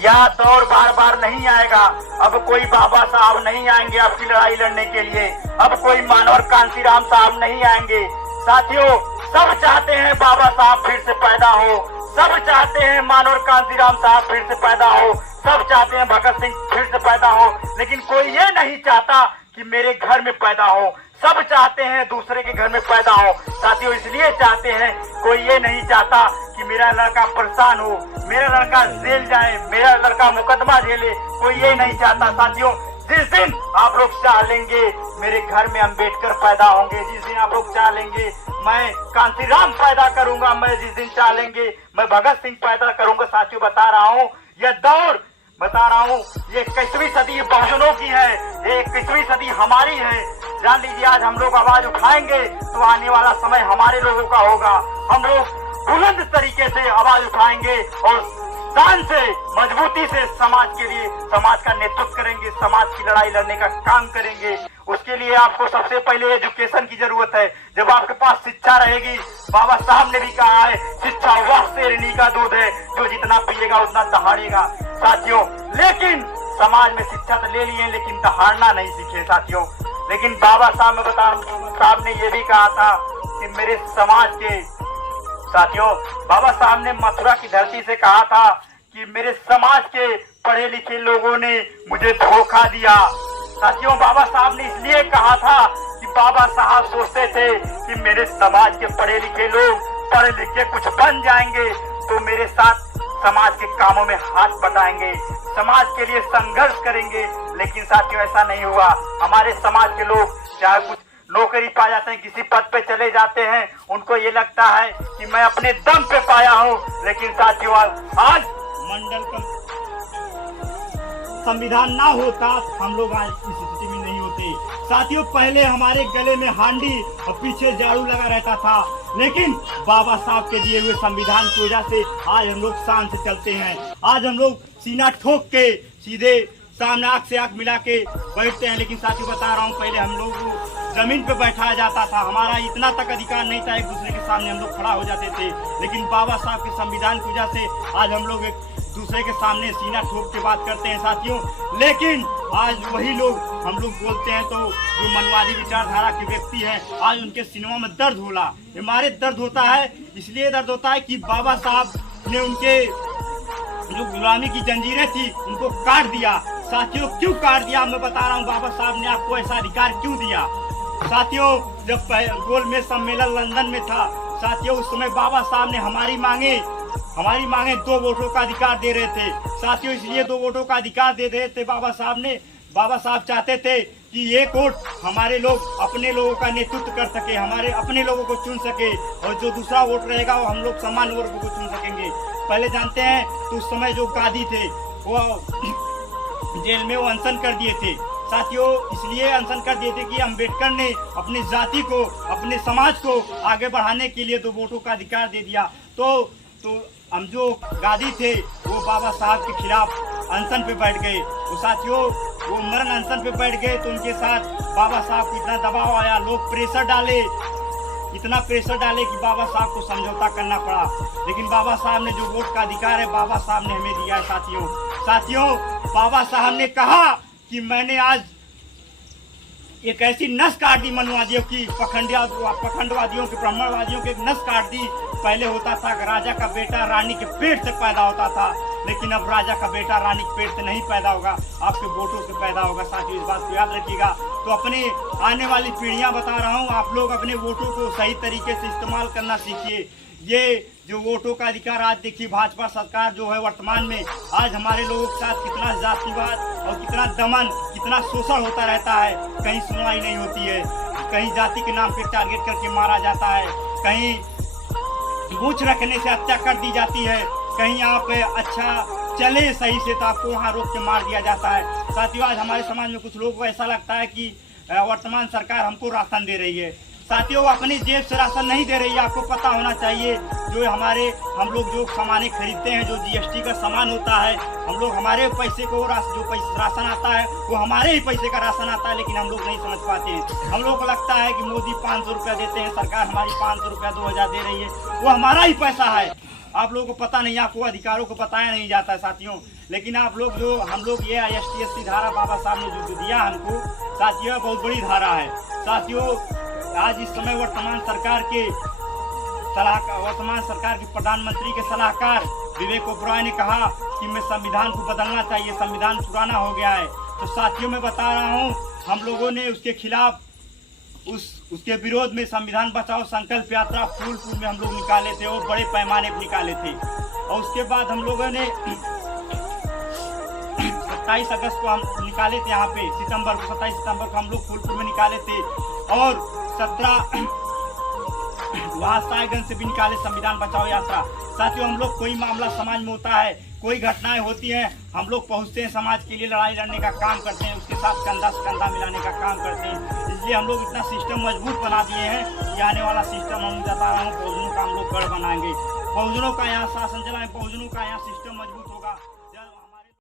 यह दौर बार बार नहीं आएगा। अब कोई बाबा साहब नहीं आएंगे आपकी लड़ाई लड़ने के लिए, अब कोई मानवर कांसीराम साहब नहीं आएंगे। साथियों, सब चाहते हैं बाबा साहब फिर से पैदा हो, सब चाहते हैं मानवर कांसीराम साहब फिर से पैदा हो, सब चाहते हैं भगत सिंह फिर से पैदा हो, लेकिन कोई ये नहीं चाहता कि मेरे घर में पैदा हो। सब चाहते हैं दूसरे के घर में पैदा हो। साथियों, इसलिए चाहते हैं, कोई ये नहीं चाहता कि मेरा लड़का परेशान हो, मेरा लड़का जेल जाए, मेरा लड़का मुकदमा झेले, कोई ये नहीं चाहता। साथियों, जिस दिन आप लोग चाह लेंगे मेरे घर में अंबेडकर पैदा होंगे, जिस दिन आप लोग चाह लेंगे मैं कांसीराम पैदा करूंगा, मैं जिस दिन चाह लेंगे मैं भगत सिंह पैदा करूंगा। साथियों, बता रहा हूँ, यह दौर बता रहा हूँ, ये 21वीं सदी बहुजनों की है, ये 21वीं सदी हमारी है। जान लीजिए, आज हम लोग आवाज उठाएंगे तो आने वाला समय हमारे लोगों का होगा। हम लोग बुलंद तरीके से आवाज उठाएंगे और शान से, मजबूती से समाज के लिए, समाज का नेतृत्व करेंगे, समाज की लड़ाई लड़ने का काम करेंगे। उसके लिए आपको सबसे पहले एजुकेशन की जरूरत है। जब आपके पास शिक्षा रहेगी, बाबा साहब ने भी कहा है, शिक्षा वह शेरनी का दूध है जो जितना पिएगा उतना दहाड़ेगा। साथियों, लेकिन समाज में शिक्षा तो ले लिए, लेकिन दहाड़ना नहीं सीखे। साथियों, लेकिन बाबा साहब में बता रहा हूँ, साहब ने ये भी कहा था कि मेरे समाज के, साथियों, बाबा साहब ने मथुरा की धरती से कहा था कि मेरे समाज के पढ़े लिखे लोगों ने मुझे धोखा दिया। साथियों, बाबा साहब ने इसलिए कहा था कि बाबा साहब सोचते थे कि मेरे समाज के पढ़े लिखे लोग पढ़ लिख के कुछ बन जाएंगे तो मेरे साथ समाज के कामों में हाथ बटाएंगे, समाज के लिए संघर्ष करेंगे। लेकिन साथियों, ऐसा नहीं हुआ। हमारे समाज के लोग चाहे कुछ नौकरी पा जाते हैं, किसी पद पे चले जाते हैं, उनको ये लगता है कि मैं अपने दम पे पाया हूँ। लेकिन साथियों, आज मंडल का संविधान ना होता, हम लोग आज इस स्थिति में नहीं होते। साथियों, पहले हमारे गले में हांडी और पीछे झाड़ू लगा रहता था, लेकिन बाबा साहब के दिए हुए संविधान की वजह से आज हम लोग शान से चलते हैं। आज हम लोग सीना ठोक के सीधे सामने आंख से आंख मिला के बैठते हैं। लेकिन साथियों, बता रहा हूँ, पहले हम लोग जमीन पे बैठाया जाता था, हमारा इतना तक अधिकार नहीं था, एक दूसरे के सामने हम लोग खड़ा हो जाते थे। लेकिन बाबा साहब के संविधान की वजह से आज हम लोग एक दूसरे के सामने सीना ठोक के बात करते हैं। साथियों, लेकिन आज वही लोग, हम लोग बोलते हैं तो जो मनवादी विचारधारा के व्यक्ति हैं, आज उनके सीनों में दर्द होला। हमारे दर्द होता है, इसलिए दर्द होता है कि बाबा साहब ने उनके जो गुलामी की जंजीरें थी उनको काट दिया। साथियों, क्यों काट दिया मैं बता रहा हूँ, बाबा साहब ने आपको ऐसा अधिकार क्यों दिया। साथियों, जब गोलमेज सम्मेलन लंदन में था, साथियों, उस समय बाबा साहब ने हमारी मांगे 2 वोटों का अधिकार दे रहे थे। साथियों, इसलिए 2 वोटों का अधिकार दे रहे थे बाबा साहब ने। बाबा साहब चाहते थे कि 1 वोट हमारे लोग अपने लोगों का नेतृत्व कर सके, हमारे अपने लोगों को चुन सके, और जो दूसरा वोट रहेगा वो हम लोग समान वर्गों को चुन सकेंगे। पहले जानते हैं तो उस समय जो गांधी थे वो जेल में वो अनशन कर दिए थे। साथियों, इसलिए अनशन कर दिए थे कि अम्बेडकर ने अपनी जाति को, अपने समाज को आगे बढ़ाने के लिए 2 वोटों का अधिकार दे दिया। तो हम जो गांधी थे वो बाबा साहब के खिलाफ अनशन पे बैठ गए। तो साथियों, वो मरण अनशन पे बैठ गए तो उनके साथ बाबा साहब को इतना दबाव आया, लोग प्रेशर डाले, इतना प्रेशर डाले कि बाबा साहब को समझौता करना पड़ा। लेकिन बाबा साहब ने जो वोट का अधिकार है बाबा साहब ने हमें दिया है। साथियों, बाबा साहब ने कहा कि मैंने आज एक ऐसी नस काट दी मनवादियों की, पखंडवादियों की, ब्राह्मणवादियों की एक नस काट दी। पहले होता था कि राजा का बेटा रानी के पेट से पैदा होता था, लेकिन अब राजा का बेटा रानी के पेट से नहीं पैदा होगा, आपके वोटों से पैदा होगा। साथियों, इस बात को याद रखिएगा। तो अपने आने वाली पीढ़ियां बता रहा हूं, आप लोग अपने वोटों को सही तरीके से इस्तेमाल करना सीखिए। ये जो वोटों का अधिकार, आज देखिए भाजपा सरकार जो है वर्तमान में, आज हमारे लोगों के साथ कितना जातिवाद और कितना दमन, कितना शोषण होता रहता है। कहीं सुनवाई नहीं होती है, कहीं जाति के नाम पे टारगेट करके मारा जाता है, कहीं बूझ रखने से हत्या कर दी जाती है, कहीं आप अच्छा चले सही से तो आपको वहाँ रोक के मार दिया जाता है। साथियों, आज हमारे समाज में कुछ लोगों को ऐसा लगता है कि वर्तमान सरकार हमको राशन दे रही है। साथियों, अपनी जेब से राशन नहीं दे रही है। आपको पता होना चाहिए, जो हम लोग जो सामानें खरीदते हैं, जो जीएसटी का सामान होता है, हम लोग हमारे पैसे को राशन आता है वो हमारे ही पैसे का राशन आता है, लेकिन हम लोग नहीं समझ पाते हैं। हम लोग को लगता है कि मोदी 500 रुपया देते हैं, सरकार हमारी 500 रुपया 2000 दे रही है, वो हमारा ही पैसा है। आप लोगों को पता नहीं, आपको अधिकारों को बताया नहीं जाता है साथियों। लेकिन आप लोग जो हम लोग ये ST धारा बाबा साहब ने जो दिया हमको साथियों, बहुत बड़ी धारा है साथियों। आज इस समय वर्तमान सरकार के प्रधानमंत्री के सलाहकार विवेक ओबरॉय ने कहा कि मैं संविधान को बदलना चाहिए, संविधान पुराना हो गया है। तो साथियों मैं बता रहा हूँ, हम लोगों ने उसके खिलाफ उसके विरोध में संविधान बचाओ संकल्प यात्रा फूलपुर में हम लोग निकाले थे और बड़े पैमाने पर निकाले थे। और उसके बाद हम लोगों ने 27 अगस्त को हम निकाले थे, यहाँ पे 27 सितंबर को हम लोग फूलपुर में निकाले थे और 17 वहाँ सायगंज से भी निकाले संविधान बचाओ यात्रा। साथियों हम लोग कोई मामला समाज में होता है, कोई घटनाएं होती हैं, हम लोग पहुंचते हैं, समाज के लिए लड़ाई लड़ने का काम करते हैं, उसके साथ कंधा से कंधा मिलाने का काम करते हैं। इसलिए हम लोग इतना सिस्टम मजबूत बना दिए हैं कि आने वाला सिस्टम हम बता रहा हूँ बहुजनों का हम लोग गढ़ बनाएंगे। बहुजनों का यहाँ शासन चलाएं, बहुजनों का यहाँ सिस्टम मजबूत